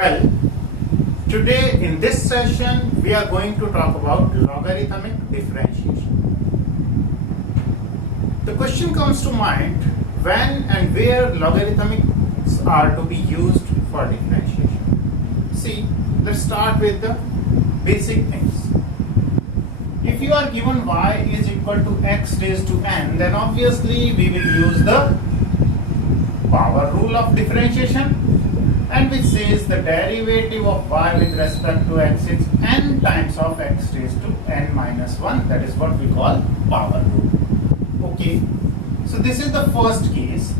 Well, today in this session we are going to talk about logarithmic differentiation. The question comes to mind when and where logarithms are to be used for differentiation. See, let's start with the basic things. If you are given y is equal to x raised to n, then obviously we will use the power rule of differentiation, and which says the derivative of y with respect to x is n times of x raised to n minus 1. That is what we call power rule. Okay, so this is the first case.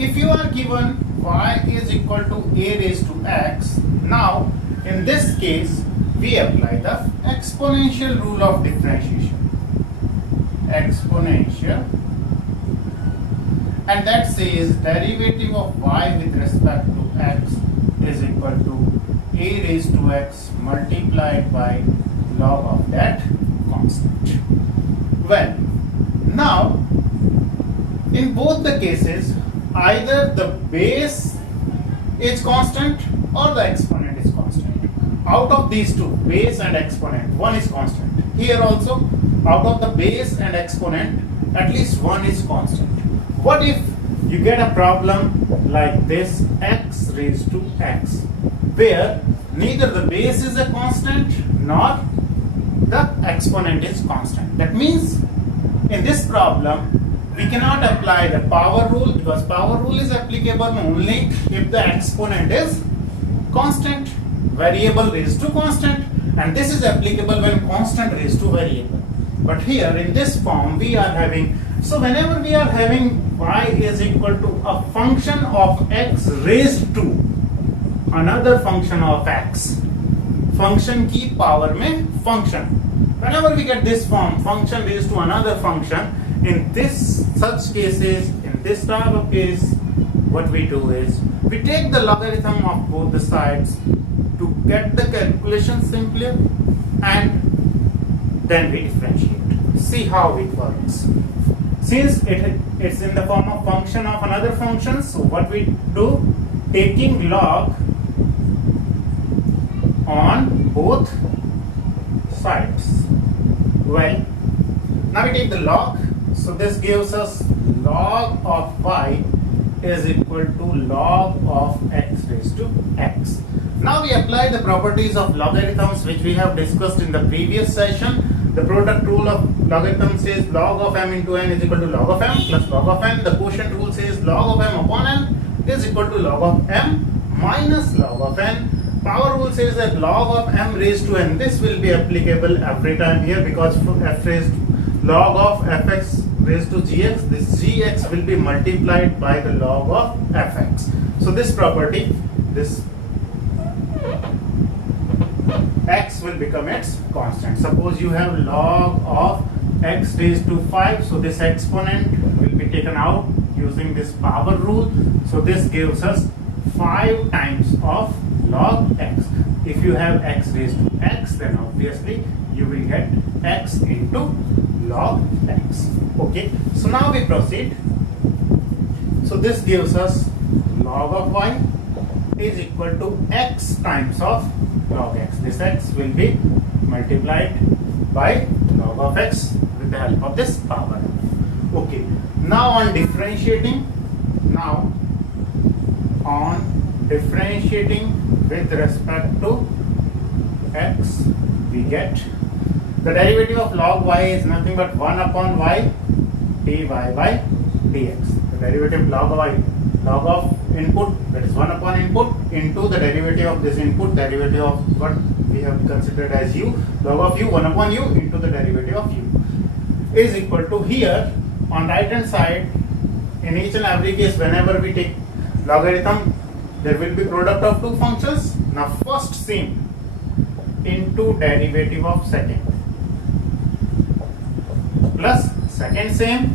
If you are given y is equal to a raised to x, now in this case we apply the exponential rule of differentiation. Exponential, and that says derivative of y with respect to x is equal to a raised to x multiplied by log of that constant. Well, now in both the cases either the base is constant or the exponent is constant. Out of these two, base and exponent, one is constant. Here also, out of the base and exponent, at least one is constant. What if you get a problem like this, x raised to x, where neither the base is a constant nor the exponent is constant? That means in this problem we cannot apply the power rule, because power rule is applicable only if the exponent is constant, variable raised to constant, and this is applicable when constant raised to variable. But here in this form we are having, so whenever we are having y is equal to a function of x raised to another function of x, function की power में function, whenever we get this form, function raised to another function, in this such cases, in this type of case, what we do is we take the logarithm of both the sides to get the calculation simpler, and then we differentiate. See how it works. Since it's in the form of function of another function, so what we do, taking log on both sides. Well, now we take the log, so this gives us log of y is equal to log of x raised to x. Now we apply the properties of logarithms which we have discussed in the previous session. The product rule of logarithm says log of m into n is equal to log of m plus log of n. The quotient rule says log of m upon n is equal to log of m minus log of n. Power rule says that log of m raised to n, this will be applicable every time here, because f raised log of fx raised to gx, this gx will be multiplied by the log of fx. So this property, this x will become its constant. Suppose you have log of x raised to 5, so this exponent will be taken out using this power rule. So this gives us 5 times of log x. If you have x raised to x, then obviously you will get x into log x. Okay, so now we proceed. So this gives us log of y is equal to x times of log x. This x will be multiplied by log of x with the help of this power. Okay, now on differentiating, with respect to x, we get the derivative of log y is nothing but 1 upon y dy by dx. The derivative of log y, log of input, that is 1 upon input, into the derivative of this input, derivative of what we have considered as u, log of u, 1 upon u into the derivative of u, is equal to, here on right hand side, in each and every case whenever we take logarithm, there will be product of two functions. Now first same into derivative of second plus second same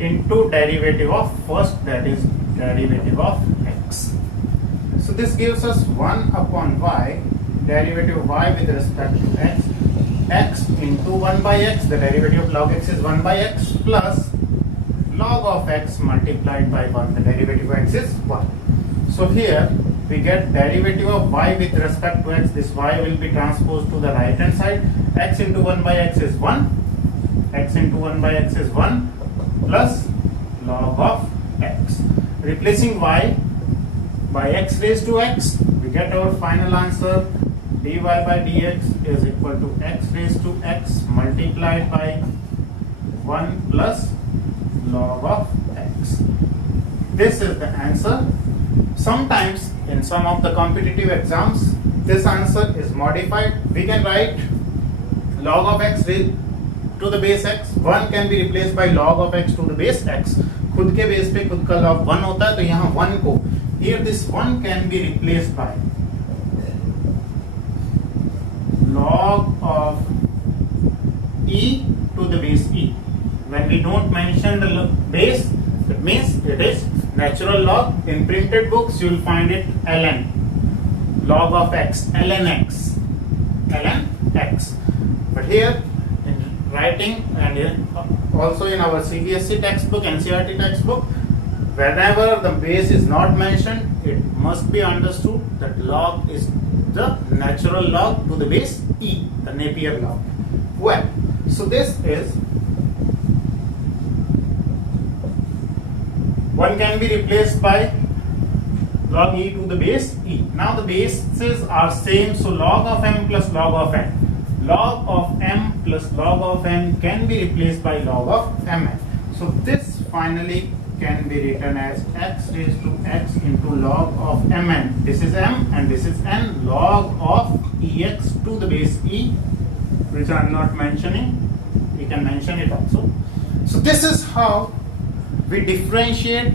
into derivative of first, that is derivative of x. So this gives us 1 upon y, derivative of y with respect to x, x into 1 by x, the derivative of log x is 1 by x, plus log of x multiplied by 1, the derivative of x is 1. So here we get derivative of y with respect to x. This y will be transposed to the right hand side. X into 1 by x is 1. X into 1 by x is 1 plus log of x. Replacing y by x raised to x, we get our final answer. Dy by dx is equal to x raised to x multiplied by 1 plus log of x. This is the answer. Sometimes in some of the competitive exams, this answer is modified. We can write log of x raised to the base x. 1 can be replaced by log of x to the base x. खुद के base पे खुद का log 1 होता है, तो यहाँ 1 को, here this 1 can be replaced by log of e to the base e. When we don't mention the base, it means it is natural log. In printed books, you will find it ln, log of x, ln x, ln x. But here, in writing and also in our CBSE textbook, NCERT textbook, whenever the base is not mentioned, it must be understood that log is the natural log to the base e, the Napier log. Well, so this is 1 can be replaced by log e to the base e. Now the bases are same, so log of m plus log of n. Log of m plus log of n can be replaced by log of mn. So this finally can be written as x raised to x into log of mn. This is m and this is n, log of ex to the base e, which I am not mentioning. We can mention it also. So this is how we differentiate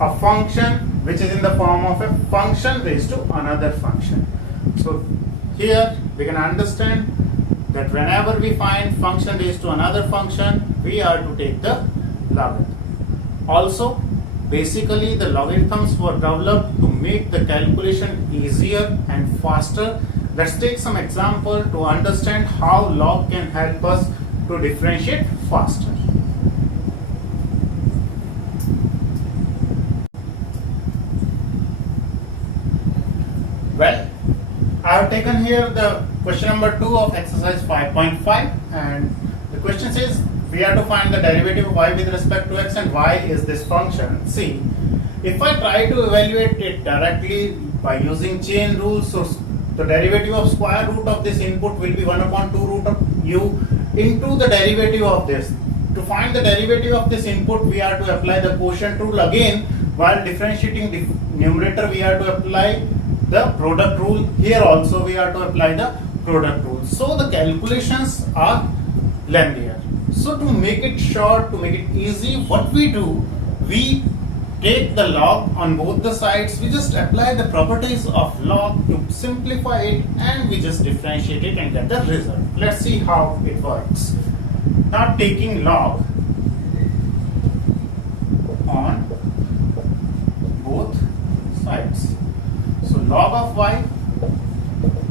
a function which is in the form of a function raised to another function. So here we can understand that whenever we find function raised to another function, we are to take the logarithm. Also, basically the logarithms were developed to make the calculation easier and faster. Let's take some example to understand how log can help us to differentiate faster. Well, I have taken here the question number 2 of exercise 5.5, and the question says we have to find the derivative of y with respect to x, and y is this function. See, if I try to evaluate it directly by using chain rule, so the derivative of square root of this input will be 1 upon 2 root of u into the derivative of this. To find the derivative of this input, we are to apply the quotient rule again. While differentiating the numerator, we are to apply the product rule. Here also we are to apply the product rule. So the calculations are lengthier. So to make it short, to make it easy, what we do, we take the log on both the sides. We just apply the properties of log to simplify it, and we just differentiate it and get the result. Let's see how it works. Now taking log on both sides. So log of y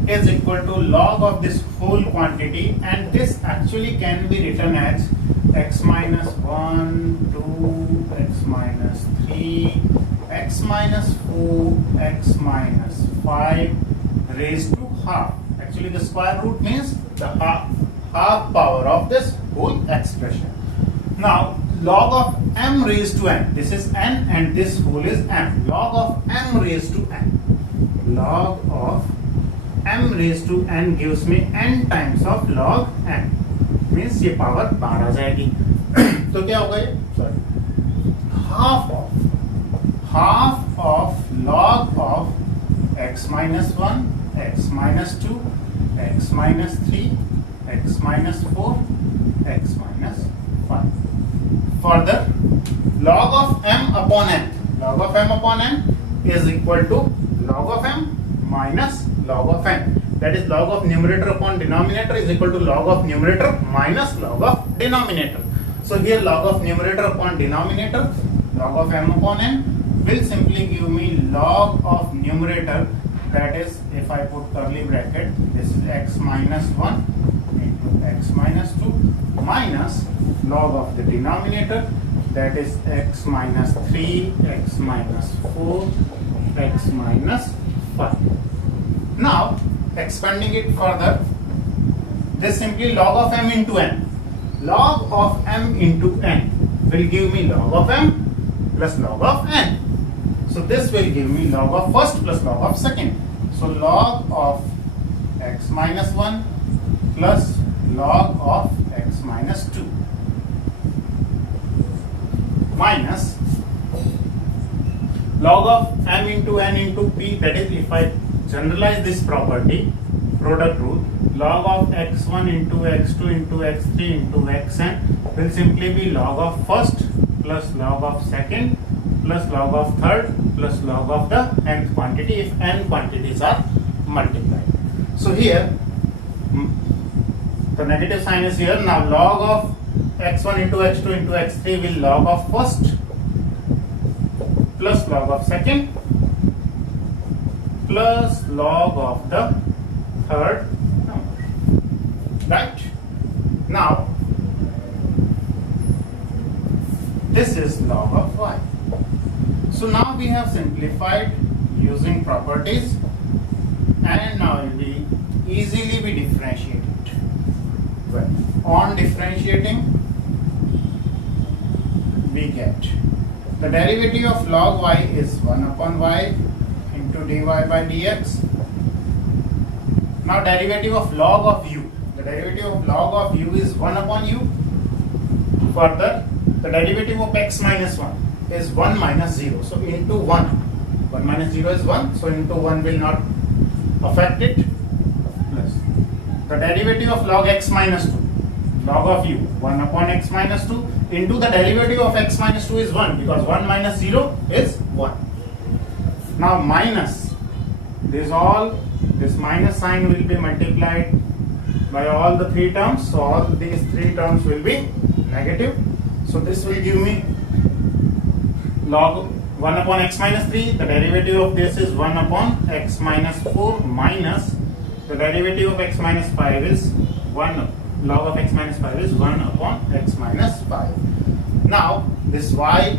is equal to log of this whole quantity, and this actually can be written as x minus 1, 2, x minus 3, x minus 4, x minus 5 raised to half. Actually the square root means the half power of this whole expression. Now log of m raised to n, this is n and this whole is m. Log of m raised to n, log of m raised to n gives me n times of log n, means ये power 12 आ जाएगी. तो क्या होगा ये, sorry, half of log of x minus 1, x minus 2, x minus 3, x minus 4, x minus 5. Further, log of m upon n, log of m upon n is equal to log of m minus log of n. That is, log of numerator upon denominator is equal to log of numerator minus log of denominator. So here log of numerator upon denominator, log of m upon n will simply give me log of numerator, that is, if I put curly bracket, this is x minus 1 into x minus 2 minus log of the denominator, that is x minus 3, x minus 4, x minus 5. Now expanding it further, this simply log of m into n. Log of m into n will give me log of m plus log of n. So this will give me log of first plus log of second. So log of x minus 1 plus log of x minus 2 minus log of m into n into p, that is if I generalize this property, product rule, log of x1 into x2 into x3 into xn will simply be log of first plus log of second plus log of third plus log of the nth quantity if n quantities are multiplied. So here the negative sign is here. Now log of x1 into x2 into x3 will log of first plus log of second plus log of the third number. Right? Now this is log of y. So now we have simplified using properties, and now it will easily be differentiated. Well, on differentiating, we get the derivative of log y is 1 upon y into dy by dx. Now derivative of log of u, the derivative of log of u is 1 upon u. Further, the derivative of x minus 1 is 1 minus 0. So into 1. 1 minus 0 is 1. So into 1 will not affect it. Plus the derivative of log x minus 2. Log of u, 1 upon x minus 2 into the derivative of x minus 2 is 1, because 1 minus 0 is 1. Now minus, this minus sign will be multiplied by all the three terms. So all these three terms will be negative. So this will give me log 1 upon x minus 3. The derivative of this is 1 upon x minus 4 minus the derivative of x minus 5 is 1. Log of x minus 5 is 1 upon x minus 5. Now this y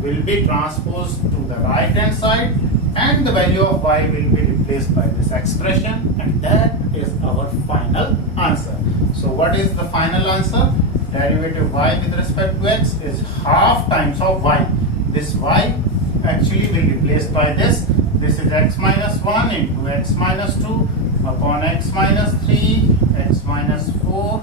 will be transposed to the right hand side, and the value of y will be replaced by this expression, and that is our final answer. So what is the final answer? Derivative y with respect to x is half times of y. This y actually will be replaced by this. This is x minus 1 into x minus 2 upon x minus 3, x minus 4,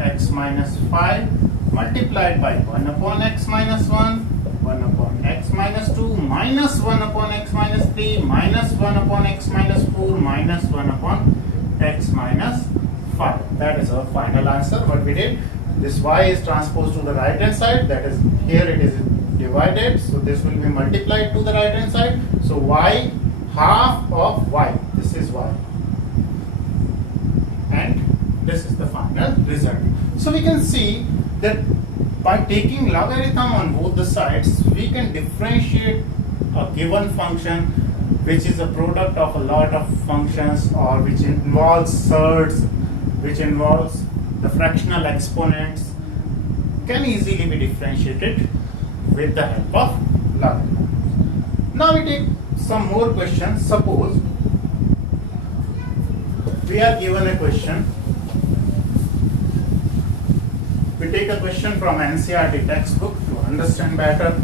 x minus 5 multiplied by 1 upon x minus 1, 1 upon x minus 2 minus 1 upon x minus 3 minus 1 upon x minus 4 minus 1 upon x minus 5. That is our final answer. What we did, this y is transposed to the right hand side, that is here it is divided, so this will be multiplied to the right hand side. So y, half of y, this is y, and this is the final result. So we can see that by taking logarithm on both the sides, we can differentiate a given function which is a product of a lot of functions, or which involves surds, which involves the fractional exponents, can easily be differentiated with the help of logarithm. Now we take some more questions. Suppose we are given a question. We take a question from NCERT textbook to understand better.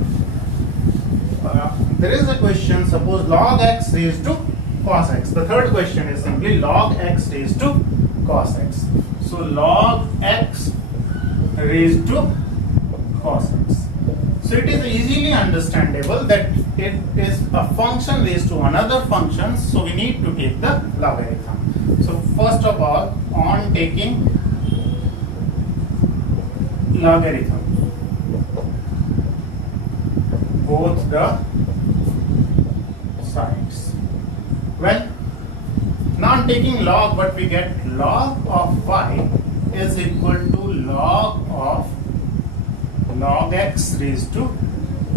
There is a question, suppose log x raised to cos x. The third question is simply log x raised to cos x. So log x raised to cos x. So it is easily understandable that it is a function raised to another function, so we need to take the logarithm. So first of all, on taking logarithm, both the sides. Well, now I'm taking log, but we get log of y is equal to log of log x raised to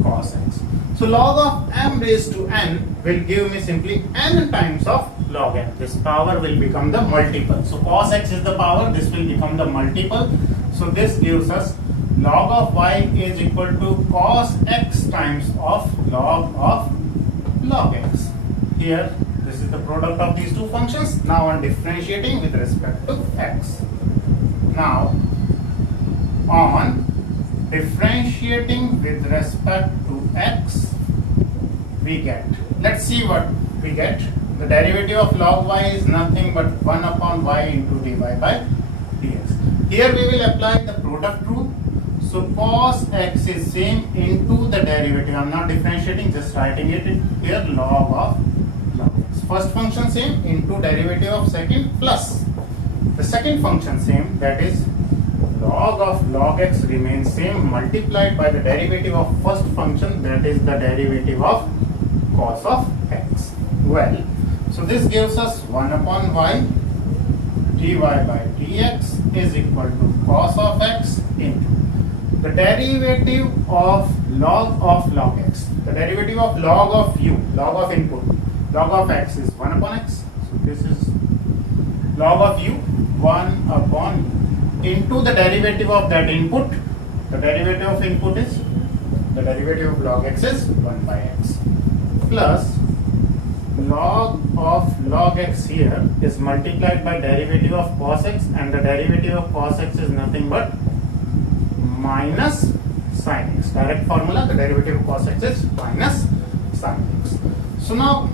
cos x. So log of m raised to n will give me simply n times of log n. This power will become the multiple. So cos x is the power, this will become the multiple. So this gives us log of y is equal to cos x times of log x. here this is the product of these two functions. Now on differentiating with respect to x. Now on differentiating with respect to x, we get, let's see what we get. The derivative of log y is nothing but 1 upon y into dy by dx. Here we will apply the product rule. So cos x is same into the derivative. I am not differentiating, just writing it here, log of log x. First function same into derivative of second plus the second function same, that is log of log x remains same multiplied by the derivative of first function, that is the derivative of cos of x. Well, so this gives us 1 upon y dy by dx is equal to cos of x into the derivative of log x. The derivative of log of u, log of input, log of x is 1 upon x. So this is log of u 1 upon u into the derivative of that input. The derivative of input is, the derivative of log x is 1 by x plus log of log x here is multiplied by derivative of cos x, and the derivative of cos x is nothing but minus sin x. Direct formula, the derivative of cos x is minus sin x. So now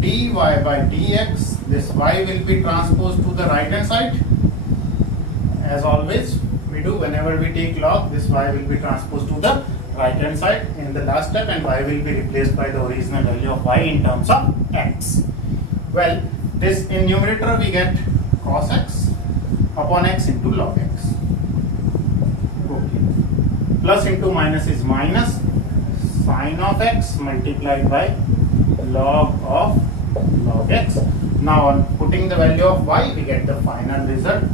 dy by dx, this y will be transposed to the right hand side. As always we do, whenever we take log, this y will be transposed to the right hand side in the last step, and y will be replaced by the original value of y in terms of x. Well, this in numerator we get cos x upon x into log x. Okay. Plus into minus is minus sin of x multiplied by log of log x. Now on putting the value of y, we get the final result.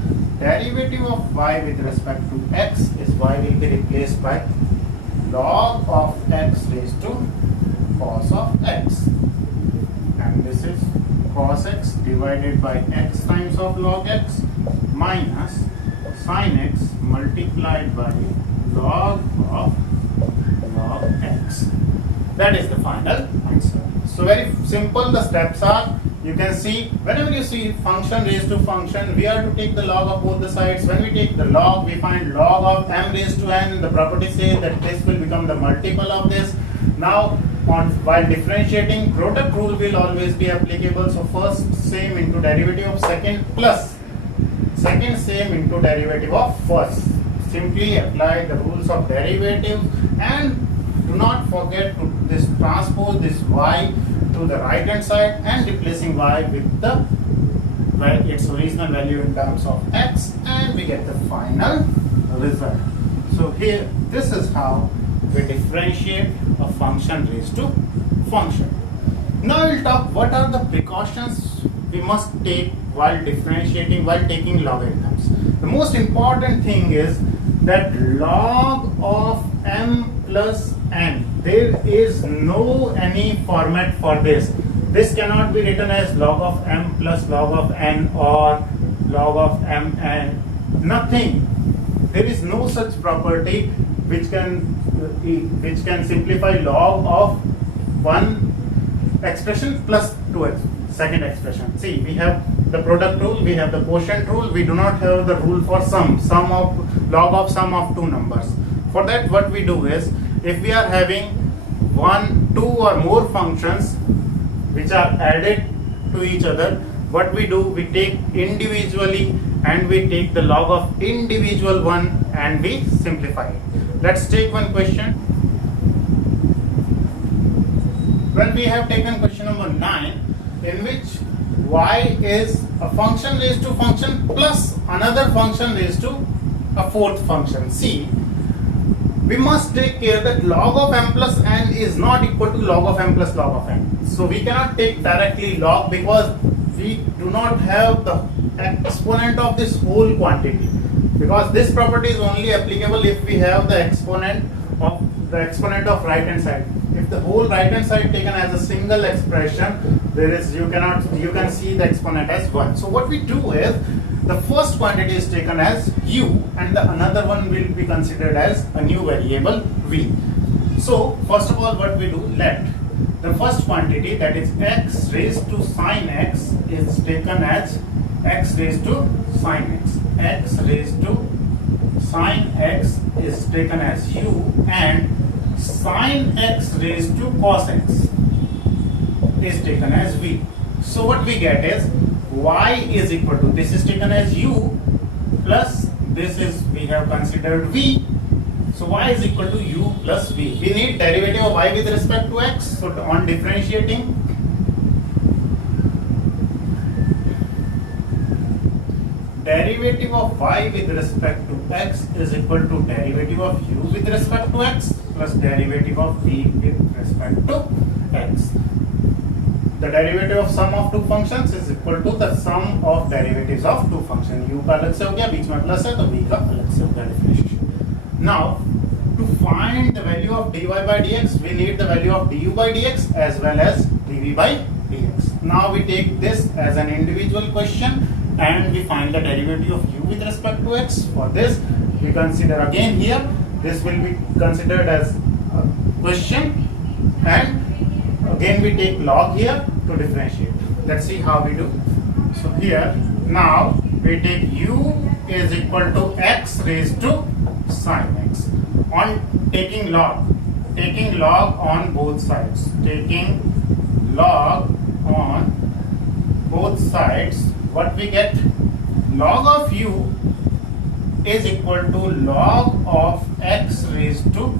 Derivative of y with respect to x is y will be replaced by log of x raised to cos of x, and this is cos x divided by x times of log x minus sin x multiplied by log of log x. That is the final answer. So very simple the steps are. You can see, whenever you see function raised to function, we have to take the log of both the sides. When we take the log, we find log of m raised to n. The property says that this will become the multiple of this. Now, while differentiating, product rule will always be applicable. So first same into derivative of second plus second same into derivative of first. Simply apply the rules of derivatives, and do not forget to this transpose this y to the right hand side and replacing y with the its original value in terms of x, and we get the final result. So here, this is how we differentiate a function raised to function. Now we'll talk what are the precautions we must take while differentiating, while taking logarithms. The most important thing is that log of m plus n, there is no any format for this. This cannot be written as log of m plus log of n or log of mn. Nothing. There is no such property which can simplify log of one expression plus two second expression. See, we have the product rule, we have the quotient rule, we do not have the rule for sum of log of sum of two numbers. For that, what we do is, if we are having one, two or more functions which are added to each other, what we do, we take individually and we take the log of individual one and we simplify it. Let's take one question. Well, we have taken question number 9, in which y is a function raised to function plus another function raised to a fourth function. See, we must take care that log of m plus n is not equal to log of m plus log of n. So we cannot take directly log because we do not have the exponent of this whole quantity, because this property is only applicable if we have the exponent of right hand side. If the whole right hand side taken as a single expression, you can see the exponent as 1. So what we do is, the first quantity is taken as u and the another one will be considered as a new variable v. So first of all, what we do, let The first quantity, that is x raised to sine x, is taken as x raised to sine x. X raised to sine x is taken as u, and sine x raised to cos x is taken as v. So what we get is y is equal to, this is taken as u plus this is, we have considered v. So y is equal to u plus v. We need derivative of y with respect to x. So on differentiating, derivative of y with respect to x is equal to derivative of u with respect to x plus derivative of v with respect to x. The derivative of sum of two functions is equal to the sum of derivatives of two functions. u का अलग से हो गया, बीच में plus है तो v का अलग से हो गया differentiation. Now to find the value of dy by dx, we need the value of du by dx as well as dv by dx. Now we take this as an individual question and we find the derivative of u with respect to x. For this we consider again here, this will be considered as a question, and again we take log here to differentiate. Let's see how we do. So here now we take u is equal to x raised to sine x. On taking log on both sides, taking log on both sides, what we get? Log of u is equal to log of x raised to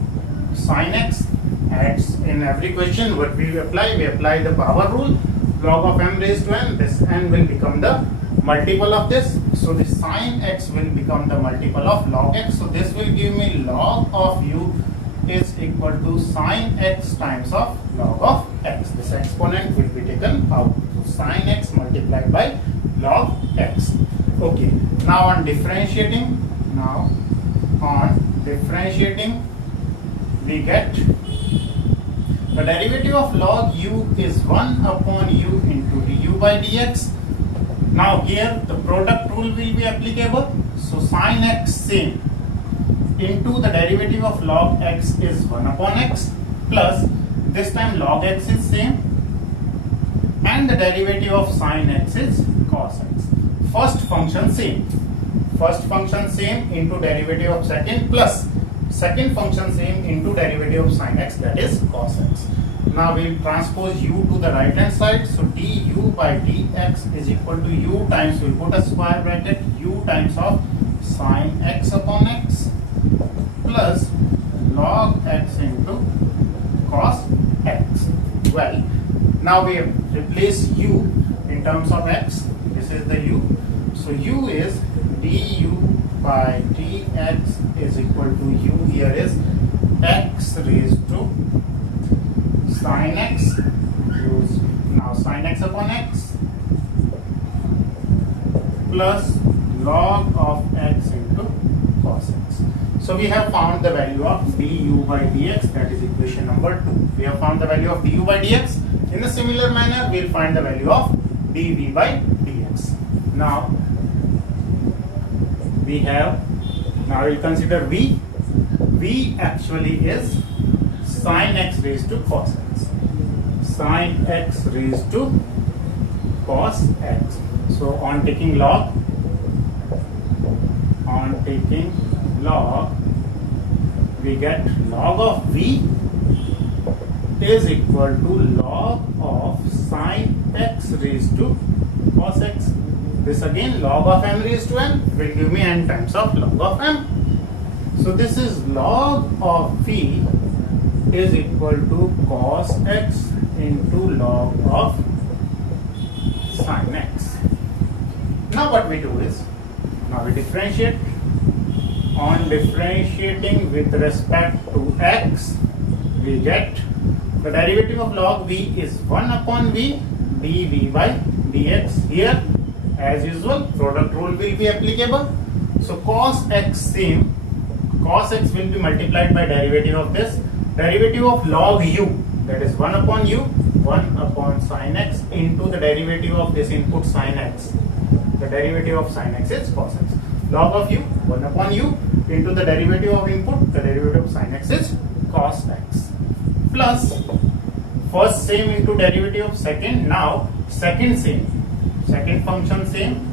sine x. As in every question, what we apply the power rule. Log of m raised to n, this n will become the multiple of this. So the sine x will become the multiple of log x. So this will give me log of u is equal to sine x times of log of x. This exponent will be taken out. So sine x multiplied by log x. Okay. Now on differentiating, we get the derivative of log u is 1 upon u into du by dx. Now here the product rule will be applicable. So sine x same into the derivative of log x is 1 upon x plus this time log x is same and the derivative of sine x is cos x. First function same into derivative of second plus second function same into derivative of sine x, that is cos x. Now we will transpose u to the right hand side. So du by dx is equal to u times, we put a square bracket, u times of sine x upon x plus log x into cos x. Well, now we replace u in terms of x. This is the u. So u is du by dx is equal to u here is x raised to sine x. Use now sine x upon x plus log of x into cos x. So we have found the value of du by dx, that is equation number 2. We have found the value of du by dx. In a similar manner, we will find the value of dv by dx. Now we'll consider v. V actually is sine x raised to cos x. Sine x raised to cos x. So on taking log, we get log of v is equal to log of sine x raised to cos x. This again log of m raised to n will give me n times of log of m. So this is log of v is equal to cos x into log of sine x. Now what we do is, now we differentiate. On differentiating with respect to x, we get the derivative of log v is 1 upon v dv by dx. Here as usual product rule will be applicable. So cos x same, cos x will be multiplied by derivative of this, derivative of log u, that is 1 upon u, 1 upon sine x into the derivative of this input sine x. The derivative of sine x is cos x. Log of u, 1 upon u into the derivative of input, the derivative of sine x is cos x, plus first same into derivative of second. Now second same, second function same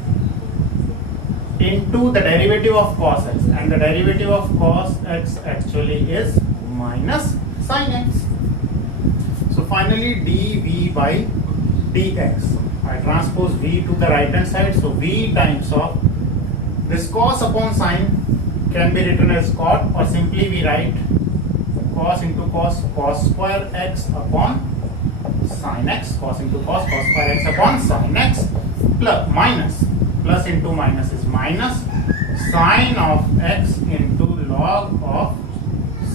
into the derivative of cos x, and the derivative of cos x actually is minus sin x. So finally dv by dx, I transpose v to the right hand side, so v times of this cos upon sin can be written as cot, or simply we write cos into cos square x upon sin x, cos into cos square x upon sin x, plus minus, plus into minus is minus sin of x into log of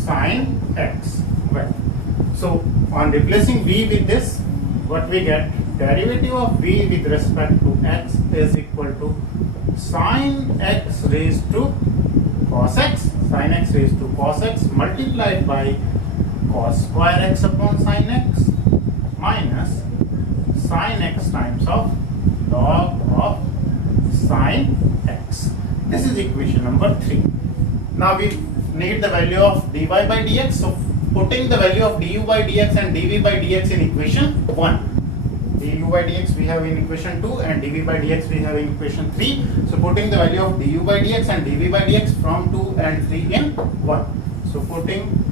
sin x. Well, so on replacing v with this, what we get, derivative of v with respect to x is equal to sin x raised to cos x, sin x raised to cos x multiplied by cos square x upon sin x minus sin x times of log of sin x. This is equation number 3. Now we need the value of dy by dx. So putting the value of du by dx and dv by dx in equation 1. Du by dx we have in equation 2 and dv by dx we have in equation 3. So putting the value of du by dx and dv by dx from 2 and 3 in 1. So putting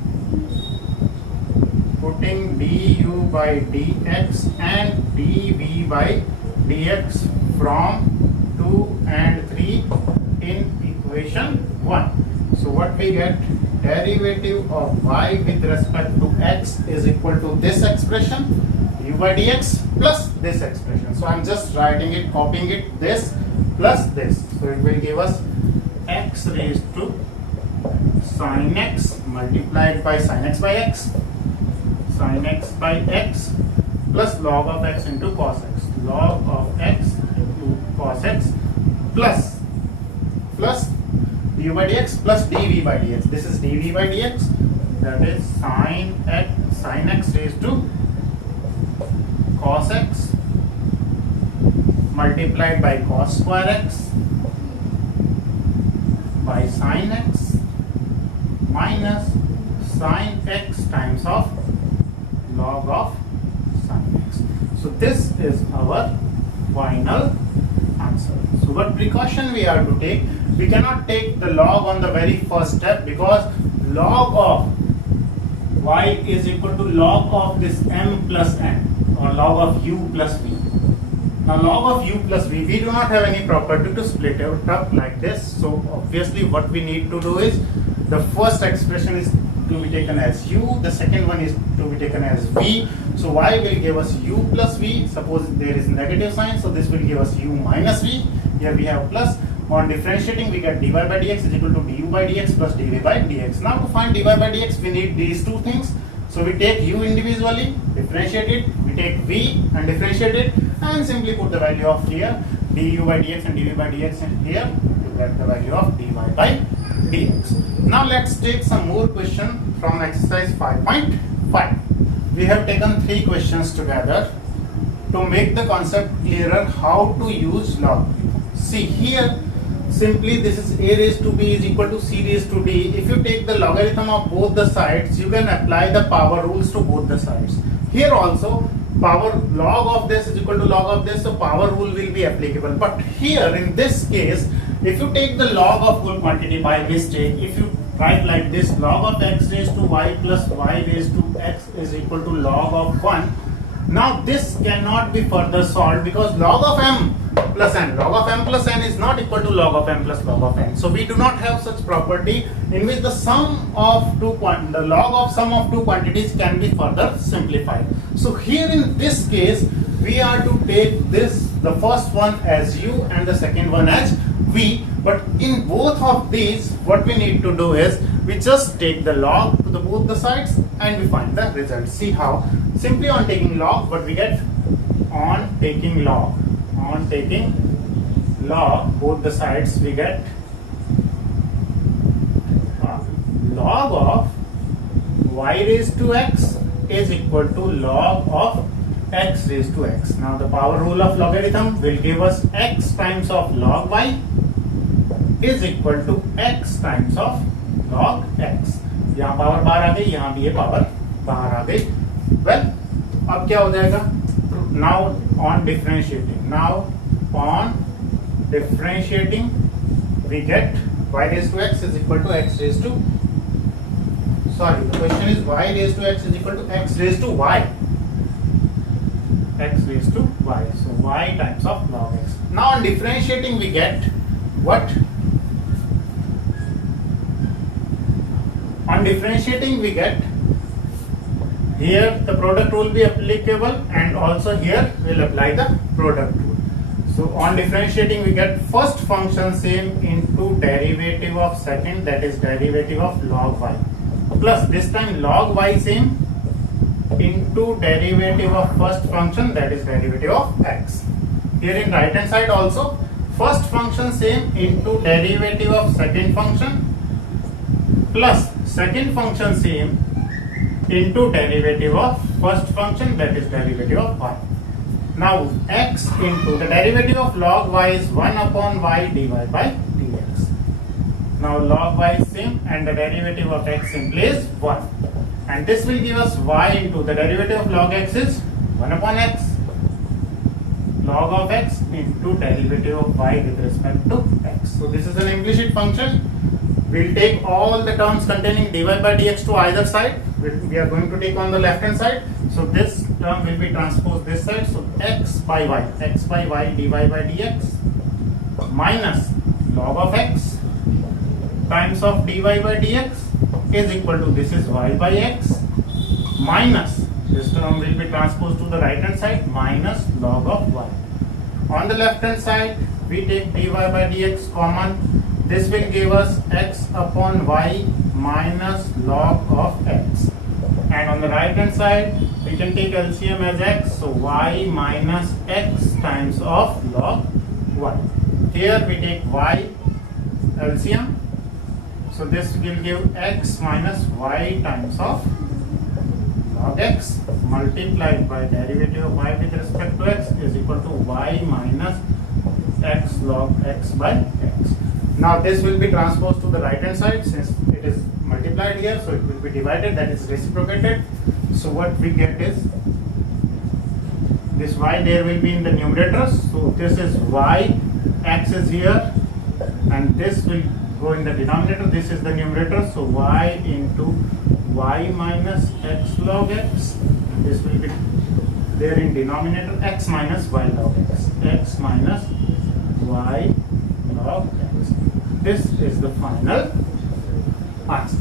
du by dx and dv by dx from 2 and 3 in equation 1. So what we get, derivative of y with respect to x is equal to this expression du by dx plus this expression. So I'm just writing it, copying it, this plus this. So it will give us x raised to sin x multiplied by sin x by x, sin x by x plus log of x into cos x, log of x into cos x plus du by dx plus dv by dx. This is dv by dx, that is sin x raised to cos x multiplied by cos square x by sin x minus sin x times of log of sin x. So this is our final answer. So what precaution we are to take? We cannot take the log on the very first step, because log of y is equal to log of this m plus n, or log of u plus v. Now log of u plus v, we do not have any property to split it up like this. So obviously what we need to do is, the first expression is to be taken as u, the second one is to be taken as v. So y will give us u plus v. Suppose there is negative sign, so this will give us u minus v. Here we have plus. On differentiating, we get dy by dx is equal to du by dx plus dv by dx. Now to find dy by dx, we need these two things. So we take u individually, differentiate it, we take v and differentiate it, and simply put the value of here du by dx and dv by dx in here to get the value of dy by dx. Now let's take some more question from exercise 5.5. We have taken 3 questions together to make the concept clearer how to use logarithm. See here, simply this is a raised to b is equal to c raised to d. If you take the logarithm of both the sides, you can apply the power rules to both the sides. Here also, power log of this is equal to log of this, so power rule will be applicable. But here in this case, if you take the log of whole quantity by mistake, if you write like this, log of x raised to y plus y raised to x is equal to log of 1. Now this cannot be further solved, because log of m plus n, log of m plus n is not equal to log of m plus log of n. So we do not have such property in which the the log of sum of two quantities can be further simplified. So here in this case, we are to take this, the first one as u and the second one as v. But in both of these, what we need to do is, we just take the log to both the sides and we find the result. See how? Simply on taking log, what we get? On taking log both the sides, we get log of y raised to x is equal to log of x raised to x. Now the power rule of logarithm will give us x times of log y is equal to x times of log x. यहाँ power बाहर आ गई, यहाँ भी ये power बाहर आ गई. Well, अब क्या हो जाएगा, now on differentiating we get y raised to x is equal to x raised to, sorry, the question is y raised to x is equal to x raised to y, so y times of log x. Now on differentiating we get what? On differentiating we get, here the product rule be applicable and also here we'll apply the product rule. So on differentiating we get first function same into derivative of second, that is derivative of log y, plus this time log y same into derivative of first function, that is derivative of x. Here in right hand side also first function same into derivative of second function plus second function same into derivative of first function, that is derivative of y. Now x into the derivative of log y is 1 upon y dy by dx. Now log y is same and the derivative of x simply is 1. And this will give us y into the derivative of log x is 1 upon x. Log of x into derivative of y with respect to x. So this is an implicit function. We'll take all the terms containing dy by dx to either side. We are going to take on the left hand side. So this term will be transposed this side. So x by y dy by dx minus log of x times of dy by dx is equal to, this is y by x minus, this term will be transposed to the right hand side, minus log of y. On the left hand side we take dy by dx common. This will give us x upon y minus log of x. And on the right hand side we can take LCM as x, so y minus x times of log y. Here we take y LCM, so this will give x minus y times of log x multiplied by derivative of y with respect to x is equal to y minus x log x by x. Now this will be transposed to the right hand side since it is multiplied here, so it will be divided, that is reciprocated. So what we get is this y there will be in the numerator, so this is y, x is here and this will go in the denominator, this is the numerator, so y into y minus x log x, this will be there in denominator, x minus y log x minus y log x. This is the final answer.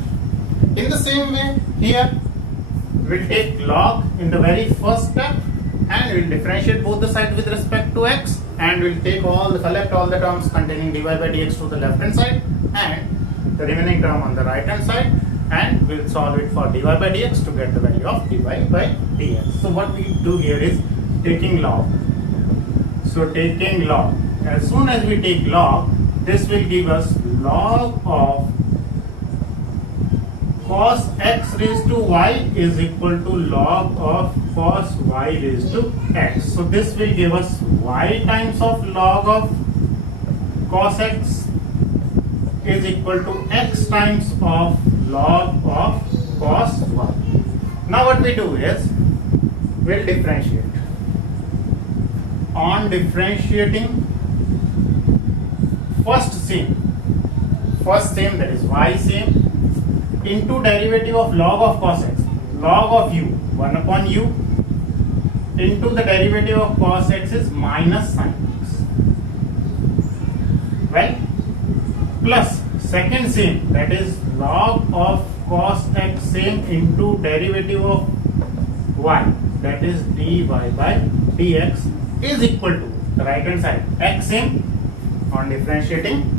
In the same way, here we'll take log in the very first step and we'll differentiate both the sides with respect to x, and we'll take collect all the terms containing dy by dx to the left hand side and the remaining term on the right hand side, and we'll solve it for dy by dx to get the value of dy by dx. So what we do here is taking log. So taking log, as soon as we take log, this will give us log of cos x raised to y is equal to log of cos y raised to x. So this will give us y times of log of cos x is equal to x times of log of cos y. Now what we do is we'll differentiate. On differentiating, first same that is y same into derivative of log of cos x, log of u 1 upon u into the derivative of cos x is minus sin x, well, plus second same, that is log of cos x same into derivative of y, that is dy by dx is equal to the right hand side x same. On differentiating,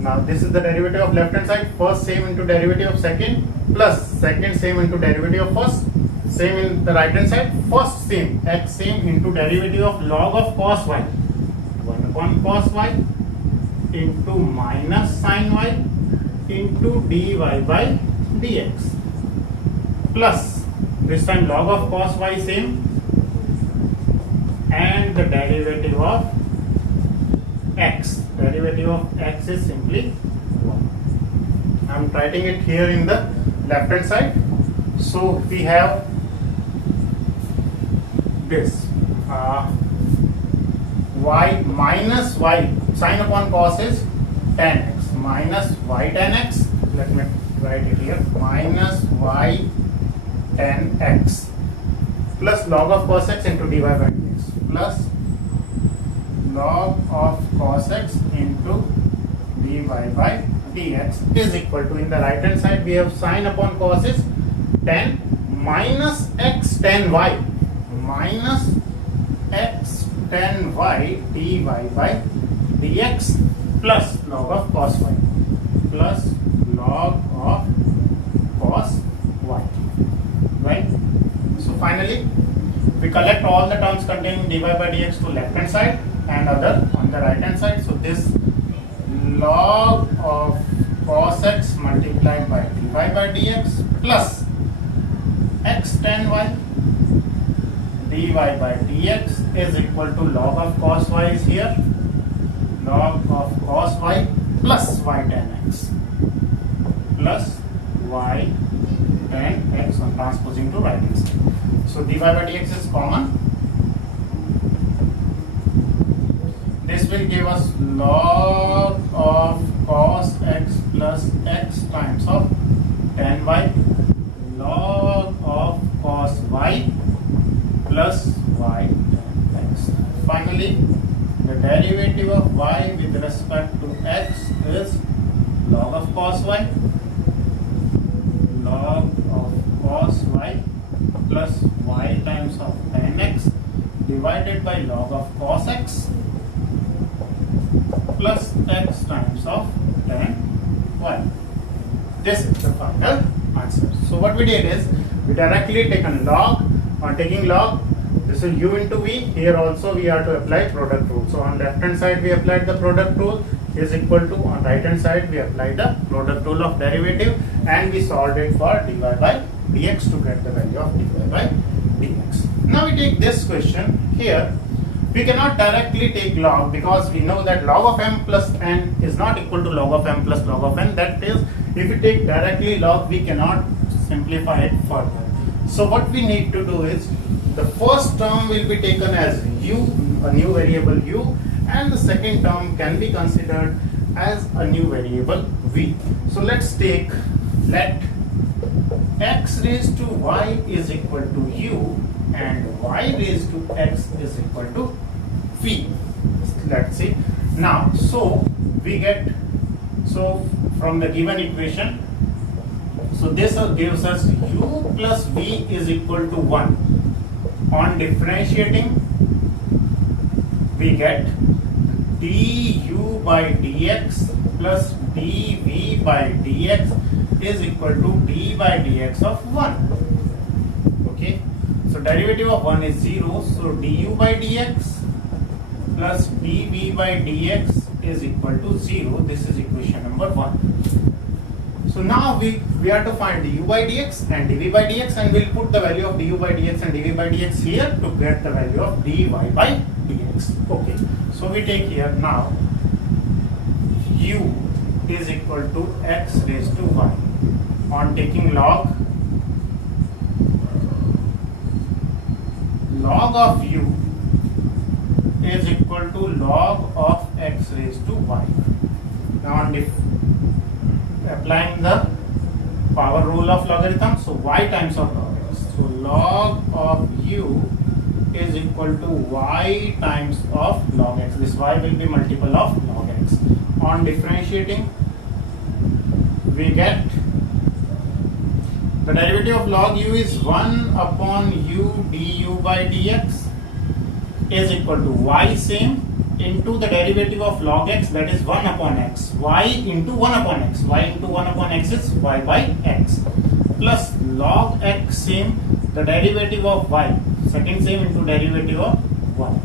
now this is the derivative of left hand side, first same into derivative of second plus second same into derivative of first, same in the right hand side, first same x same into derivative of log of cos y 1 upon cos y into minus sin y into dy by dx plus this time log of cos y same and the derivative of x. Derivative of x is simply 1. I am writing it here in the left hand side. So we have this y minus y, sine upon cos is tan x, minus y tan x, let me write it here, minus y tan x plus log of cos x into dy by dx, plus log of cos x into dy by dx is equal to, in the right hand side we have sine upon cos is tan minus x tan y, minus x tan y dy by dx plus log of cos y, plus log of cos y, right? So finally we collect all the terms containing dy by dx to left hand side and other on the right hand side. So this log of cos x multiplied by dy by dx plus x tan y dy by dx is equal to log of cos y is here, log of cos y plus y tan x plus y tan x on transposing to right hand side. So dy by dx is common. This will give us log of cos x plus x times of tan y, log of cos y plus y tan x. Finally, the derivative of y with respect to x is log of cos y, log of cos y plus y times of tan x divided by log of cos x plus x times of tan y. This is the final answer. So what we did is we directly taken log. On taking log, this is u into v. Here also we are to apply product rule. So on left hand side we applied the product rule is equal to, on right hand side we applied the product rule of derivative, and we solved it for dy by dx to get the value of dy by dx. Now we take this question here. We cannot directly take log because we know that log of m plus n is not equal to log of m plus log of n. That is, if we take directly log, we cannot simplify it further. So what we need to do is, the first term will be taken as u, a new variable u, and the second term can be considered as a new variable v. So let's take, let x raised to y is equal to u and y raised to x is equal to v. Let's see. Now, so we get, so from the given equation, so this gives us u plus v is equal to 1. On differentiating, we get du by dx plus dv by dx is equal to d by dx of 1. Okay, so derivative of 1 is 0, so du by dx plus dv by dx is equal to 0. This is equation number 1. So now we are to find du by dx and dv by dx, and we'll put the value of du by dx and dv by dx here to get the value of dy by dx. Okay, so we take here now u is equal to x raised to y. On taking log, log of u is equal to log of x raised to y. Now on applying the power rule of logarithm, so y times of log x. So log of u is equal to y times of log x. This y will be multiple of log x. On differentiating, we get the derivative of log u is 1 upon u du by dx is equal to y same into the derivative of log x, that is 1 upon x, y into 1 upon x, y into 1 upon x is y by x, plus log x same, the derivative of y, second same into derivative of 1.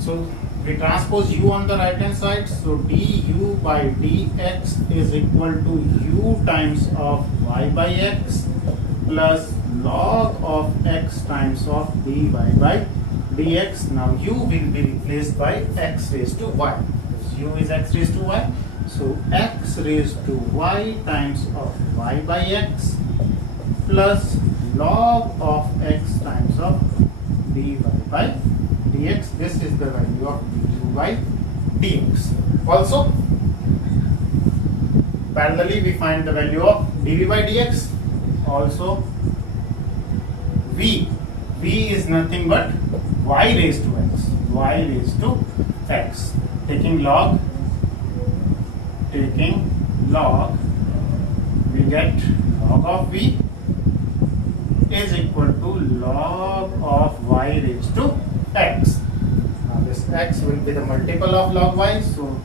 So we transpose u on the right hand side, so du by dx is equal to u times of y by x plus log of x times of dy by dx. Now u will be replaced by x raised to y. This u is x raised to y. So x raised to y times of y by x plus log of x times of dy by dx. This is the value of du by dx. Also, parallelly we find the value of dv by dx. Also, v is nothing but y raised to x. Taking log, we get log of v is equal to log of y raised to x. Now this x will be the multiple of log y, so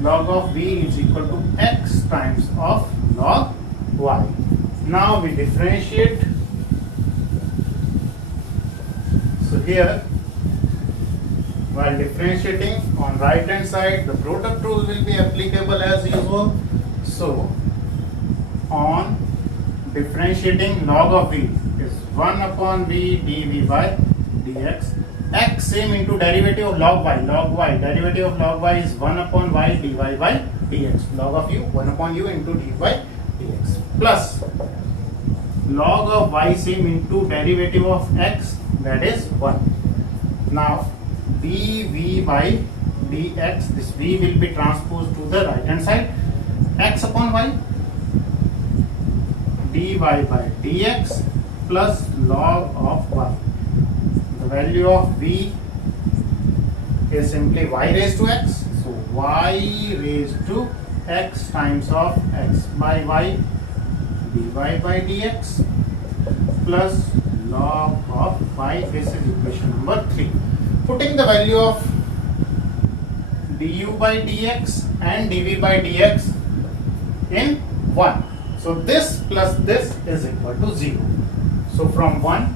log of v is equal to x times of log y. Now we differentiate. So here, while differentiating on right hand side, the product rule will be applicable as usual. So on differentiating, log of v is 1 upon v dv by dx. X same into derivative of log y. Derivative of log y is 1 upon y dy by dx. Log of u, 1 upon u into dy by dx. Plus log of y same into derivative of x, that is 1. Now dv by dx, this v will be transposed to the right hand side. X upon y, dy by dx plus log of y. The value of v is simply y raised to x. So y raised to x times of x by y dy by dx plus log of y. This is equation number 3. Putting the value of du by dx and dv by dx in 1. So this plus this is equal to 0. So from 1,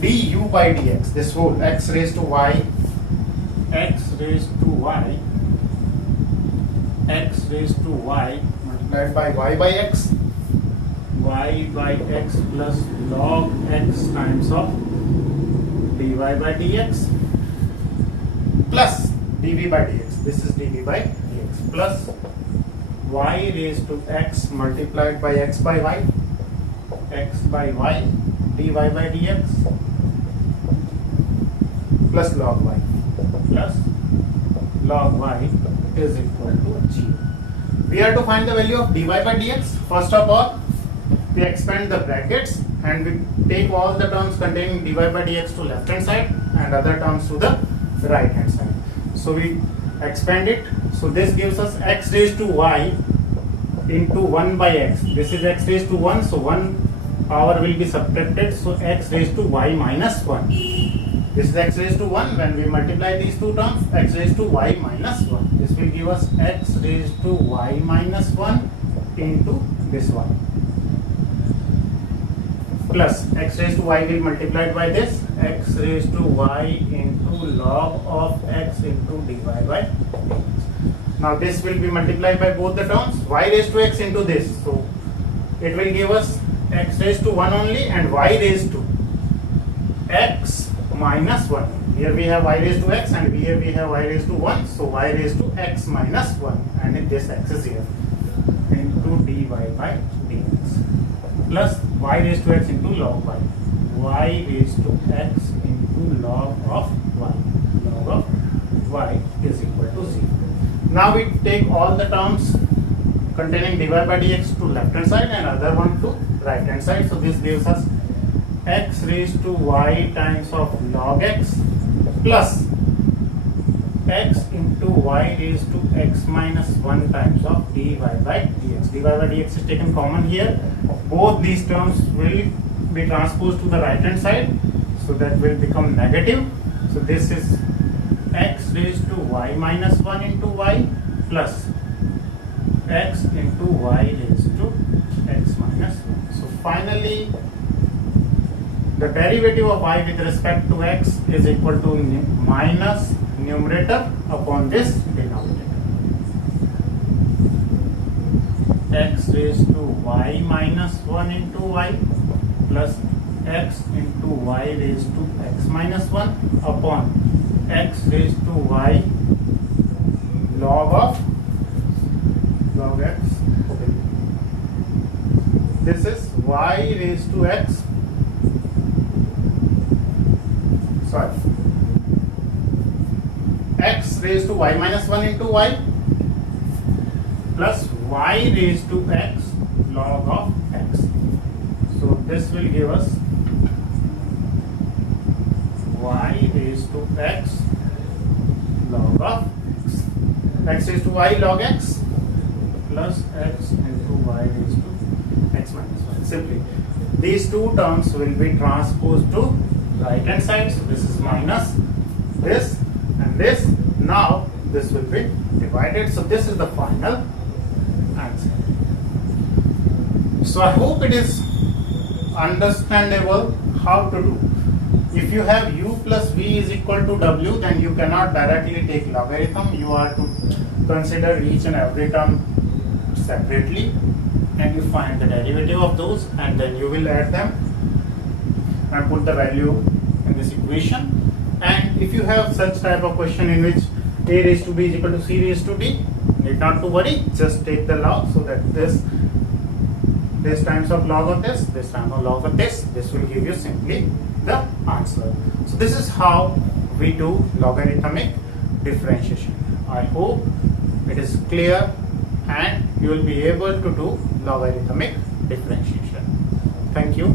du by dx, this whole x raised to y multiplied by y by x plus log x times of dy by dx plus dv by dx. This is dv by dx plus y raised to x multiplied by x by y dy by dx plus log y is equal to 0. We have to find the value of dy by dx. First of all, we expand the brackets and we take all the terms containing dy by dx to left hand side and other terms to the right hand side. So we expand it. So this gives us x raised to y into 1 by x. This is x raised to 1, so 1 power will be subtracted, so x raised to y minus 1. This is x raised to 1. When we multiply these two terms, x raised to y minus 1. This will give us x raised to y minus 1 into this one. Plus x raised to y will multiplied by this, x raised to y into log of x into dy by dx. Now this will be multiplied by both the terms, y raised to x into this. So it will give us x raised to 1 only and y raised to x minus 1. Here we have y raised to x and here we have y raised to 1. So y raised to x minus 1 and in this x is here into dy by dx plus y raised to x into log y raised to x into log of y. Log of y is equal to 0. Now we take all the terms containing dy by dx to left hand side and other one to right hand side. So this gives us x raised to y times of log x plus x into y raised to x minus 1 times of dy by dx. Dy by dx is taken common here. Both these terms will be transposed to the right hand side, so that will become negative. So this is x raised to y minus 1 into y plus x into y raised to x minus 1. So finally the derivative of y with respect to x is equal to minus numerator upon this denominator. X raised to y minus 1 into y plus x into y raised to x minus 1 upon x raised to y log x. Okay. This is y raised to x sorry, x raised to y minus 1 into y plus y raised to x log of x. So this will give us y raised to x log of x. X raised to y log x plus x into y raised to x minus 1. Simply, these two terms will be transposed to right hand side. So this is minus this and this. Now this will be divided. So this is the final answer. So I hope it is understandable how to do. If you have u plus v is equal to w, then you cannot directly take logarithm. You are to consider each and every term separately, and you find the derivative of those, and then you will add them and put the value in this equation. And if you have such type of question in which a raised to b is equal to c raised to d, need not to worry, just take the log, so that this times of log of this times of log of this will give you simply the answer. So this is how we do logarithmic differentiation. I hope it is clear and you will be able to do logarithmic differentiation. Thank you.